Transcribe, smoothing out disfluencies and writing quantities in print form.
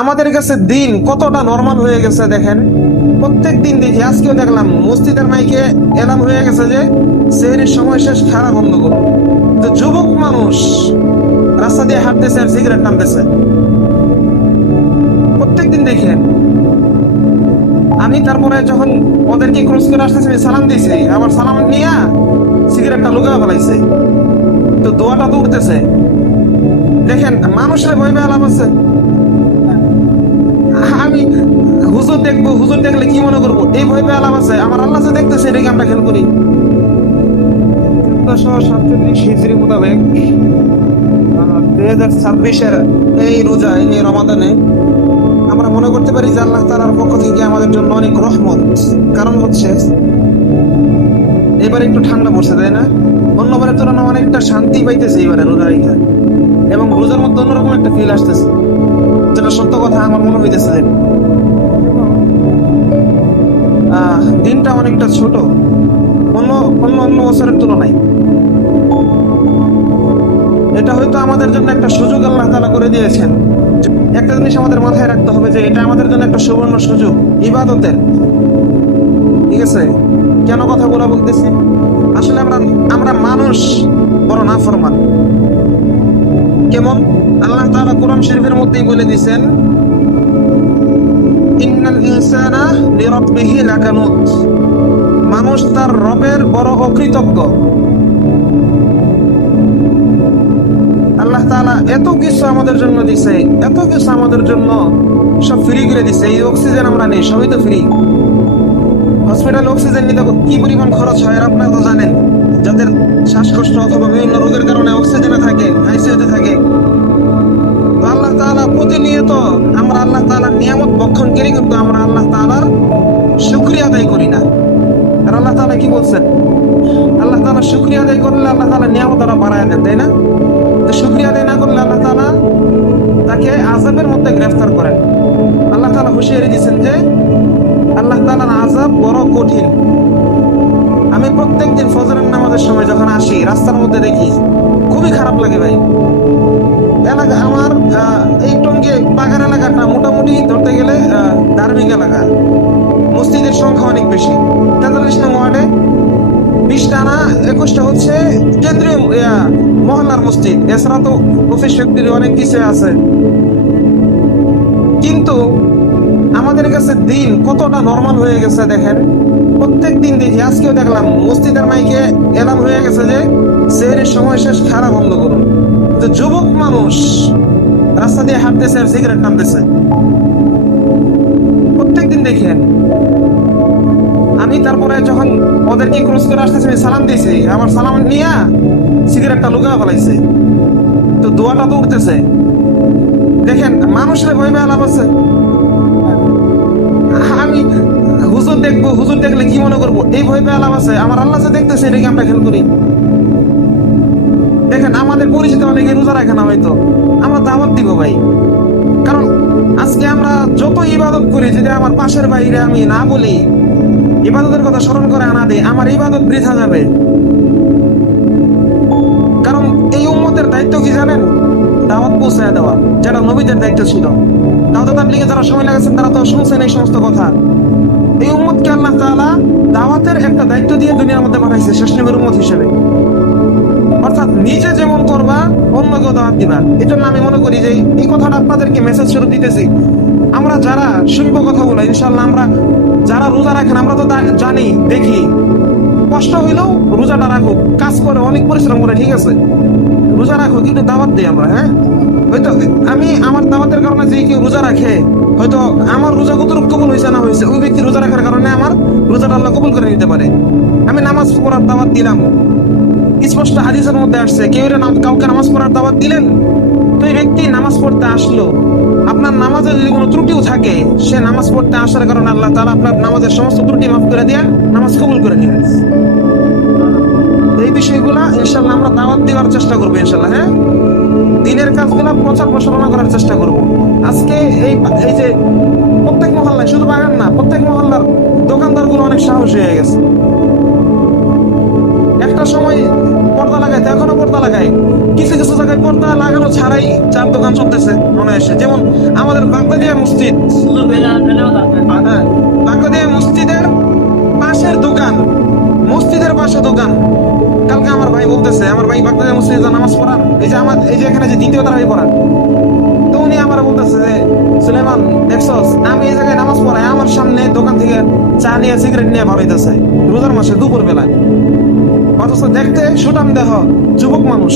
আমাদের কাছে দিন কতটা নরমাল হয়ে গেছে দেখেন। প্রত্যেক দিন দেখি, আজকেও দেখলাম মসজিদের মাইকে এলান হয়ে গেছে যে সেহরির সময় শেষ, খাওয়া বন্ধ করুন। তো যুবক মানুষ রাস্তা দিয়ে হাঁটতেছে আর সিগারেট টানতেছে, প্রত্যেক দিন দেখেন। আমি তারপরে যখন ওদেরকে ক্রস করে আসতেছি আমি সালাম দিয়েছি, আমার সালাম নিয়ে সিগারেটটা লুকায় ফেলাইছে। তো দোয়াটা তো উঠতেছে দেখেন, মানুষের ভয় পেয়ে লাভ আছে? আমি হুজুর দেখবো, হুজুর দেখলে কি মনে করবো, এই ভয় পেয়ে লাভ আছে? আমার আল্লাহ যে দেখতেছে এটাকে আমরা খেয়াল করি। 1447 হিজরি মোতাবেক 2026-এর এই রোজা, এই রমাদানে আমরা মনে করতে পারি যে আল্লাহ তাআলার পক্ষ থেকে আমাদের জন্য অনেক রহমত। কারণ হচ্ছে এবার একটু ঠান্ডা পড়ছে, তাই না? অন্যবারের তুলনায় অনেকটা শান্তি পাইতেছে এবারে রোজা রেখে, এবং রোজার মধ্যে অন্যরকম একটা ফিল আসতেছে, যেটা সত্য কথা আমার মনে হইতেছে। দিনটা অনেকটা ছোট অন্য অন্য অন্য বছরের তুলনায়। এটা হয়তো আমাদের জন্য একটা সুযোগ আল্লাহ তাআলা করে দিয়েছেন। একটা জিনিস আমাদের মাথায় রাখতে হবে যে এটা আমাদের জন্য একটা সুবর্ণ সুযোগ ইবাদতের। ঠিক আছে, কেন কথাগুলো বলতেছি? আসলে আমরা আমরা মানুষ বড় নাফরমান। কেমন? আল্লাহ তাআলা কোরআন শরীফের মধ্যেই বলে দিয়েছেন, ইন্নাল ইনসানা লিরাব্বিহি লাকানুত। মানুষ তার রবের বড় অকৃতজ্ঞ। আল্লাহ তাআলা এত কিছু আমাদের জন্য দিছে, এত কিছু আমাদের জন্য সব ফ্রি করে দিছে। এই অক্সিজেন আমরা নেই, সবই তো ফ্রি। হসপিটাল অক্সিজেন নিতে কি পরিমাণ খরচ হয় আর আপনারা তো জানেন। যাদের শ্বাসকষ্ট অথবা বিভিন্ন রোগের কারণে অক্সিজেনে থাকে, আইসিইউতে থাকে, তো আল্লাহ তাআলা প্রতিনিয়ত আমরা আল্লাহ তাআলার নিয়ামত ভক্ষণ করি, কিন্তু আমরা আল্লাহ তাআলার শুকরিয়া আদায় করি না। আর আল্লাহ তাআলা কি বলছেন? আল্লাহ তাআলা শুকরিয়া আদায় করলে আল্লাহ তাআলা নিয়ামত আরো বাড়ায় দেন, তাই না? তো শুকরিয়া আদায় না করলে আল্লাহ তাআলা তাকে আযাবের মধ্যে গ্রেফতার করেন। আল্লাহ তাআলা হুঁশিয়ারি দিয়েছেন যে আল্লাহ তাআলার আযাব বড় কঠিন। আমি প্রত্যেকদিন ফজরের নামাজের সময় যখন আসি, রাস্তার মধ্যে দেখি, খুবই খারাপ লাগে ভাই। এলাকা আমার এই টঙ্গী বাগান এলাকাটা মোটামুটি ধরতে গেলে ধার্মিক এলাকা। মসজিদের সংখ্যা অনেক বেশি, 43 নং ওয়ার্ডে 20টা না 21টা হচ্ছে কেন্দ্রীয় মহল্লার মসজিদ। এছাড়া তো অফিস ফ্যাক্টরি অনেক কিছু আছে। কিন্তু আমাদের কাছে দিন কতটা নরমাল হয়ে গেছে দেখেন। প্রত্যেক দিন দেখি, আজকেও দেখলাম মসজিদের মাইকে এলান হয়ে গেছে যে সেহরির সময় শেষ, খাওয়া বন্ধ করুন। তো যুবক মানুষ রাস্তা দিয়ে হাঁটতেছে আর সিগারেট টানতেছে, প্রত্যেক দিন দেখেন। আমি তারপরে যখন ওদেরকে ক্রস করে আসতেছি আমি সালাম দিয়েছি, আমার সালাম নিয়ে সিগারেটটা লুকায় ফেলাইছে। তো দোয়াটা তো উঠতেছে দেখেন, মানুষের ভয় পেয়ে লাভ আছে? আমি হুজুর দেখবো, হুজুর দেখলে কি মনে করবো, এই ভয় পেয়ে লাভ আছে? আমার আল্লাহ যে দেখতেছে এটাকে আমরা খেয়াল করি। দেখেন, আমাদের পরিচিত অনেকে রোজা রাখে না, হয়তো আমরা দাওয়াত দিব ভাই। কারণ আজকে আমরা যত ইবাদত করি, যদি আমার পাশের বাইরে আমি না বলি, ইবাদতের কথা স্মরণ করে আনা দিই, আমার ইবাদত বৃথা যাবে। কারণ এই উম্মতের দায়িত্ব কি জানেন? দাওয়াত পৌঁছায় দেওয়া, যেটা নবীদের দায়িত্ব ছিল। দাওয়াত তাবলীগে যারা সময় লাগাচ্ছেন তারা তো শুনছেন এই সমস্ত কথা। এই উম্মতকে আল্লাহ তাআলা দাওয়াতের একটা দায়িত্ব দিয়ে দুনিয়ার মধ্যে পাঠাইছে শেষ নবীর উম্মত হিসেবে। অর্থাৎ নিজে যেমন করবা অন্যকেও দাওয়াত দিবা। এই জন্য আমি মনে করি যে এই কথাটা আপনাদেরকে মেসেজ স্বরূপ দিতেছি। আমরা যারা শুনবো কথাগুলো, ইনশাল্লাহ আমরা যারা রোজা রাখেন, আমরা তো জানি, দেখি, কষ্ট হইলেও রোজাটা রাখো। কাজ করে অনেক পরিশ্রম করে, ঠিক আছে, রোজা রাখো, কিন্তু দাওয়াত দিই আমরা। হ্যাঁ, হয়তো আমি আমার দাওয়াতের কারণে যে কেউ রোজা রাখে, হয়তো আমার রোজা কতটুকু কবুল হয়েছে না হয়েছে, ওই ব্যক্তি রোজা রাখার কারণে আমার রোজাটা আল্লাহ কবুল করে নিতে পারে। আমি নামাজ পড়ার দাওয়াত দিলাম, স্পষ্ট হাদিসের মধ্যে আসছে, কেউ কাউকে নামাজ পড়ার দাওয়াত দিলেন, তো এই ব্যক্তি নামাজ পড়তে আসলো, আপনার নামাজে যদি কোনো ত্রুটিও থাকে, সে নামাজ পড়তে আসার কারণে আল্লাহ তাআলা আপনার নামাজের সমস্ত ত্রুটি মাফ করে দিয়ে নামাজ কবুল করে নিলেন। এই বিষয়গুলা ইনশাল্লাহ আমরা দাওয়াত দেওয়ার চেষ্টা করবো ইনশাল্লাহ। হ্যাঁ, দিনের কাজগুলা প্রচার প্রসারণা করার চেষ্টা করব। আজকে এই এই যে প্রত্যেক মহল্লায়, শুধু বাগান না, প্রত্যেক মহল্লার দোকানদার গুলো অনেক সাহসী হয়ে গেছে। একটা সময় পর্দা লাগাইতে এখনো পর্দা লাগায়, কিছু কিছু জায়গায় পর্দা লাগানো ছাড়াই চার দোকান চলতেছে মনে আসে। যেমন আমাদের বাগদাদিয়া মসজিদ, হ্যাঁ, বাগদাদিয়া মসজিদের পাশের দোকান, মসজিদের পাশে দোকান। কালকে আমার ভাই বলতেছে, আমার ভাই বাগদাদিয়া মসজিদে যা নামাজ পড়ান, এই যে আমার এই যে এখানে যে দ্বিতীয় তারাবি পড়ান, তো উনি আমার বলতেছে যে সুলেমান দেখছস আমি এই জায়গায় নামাজ পড়াই, আমার সামনে দোকান থেকে চা নিয়ে সিগারেট নিয়ে ভাবাইতেছে রোজার মাসে দুপুর বেলায়, অথচ দেখতে সুঠাম দেহ যুবক মানুষ।